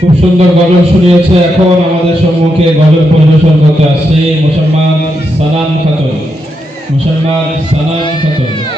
খুব সুন্দর গজল শুনিয়েছে। এখন আমাদের সম্মুখে গজল পরিবেশন করতে আসছে মুসলমান সানাম খাতুন। মুসলমান সানাম খাতুন।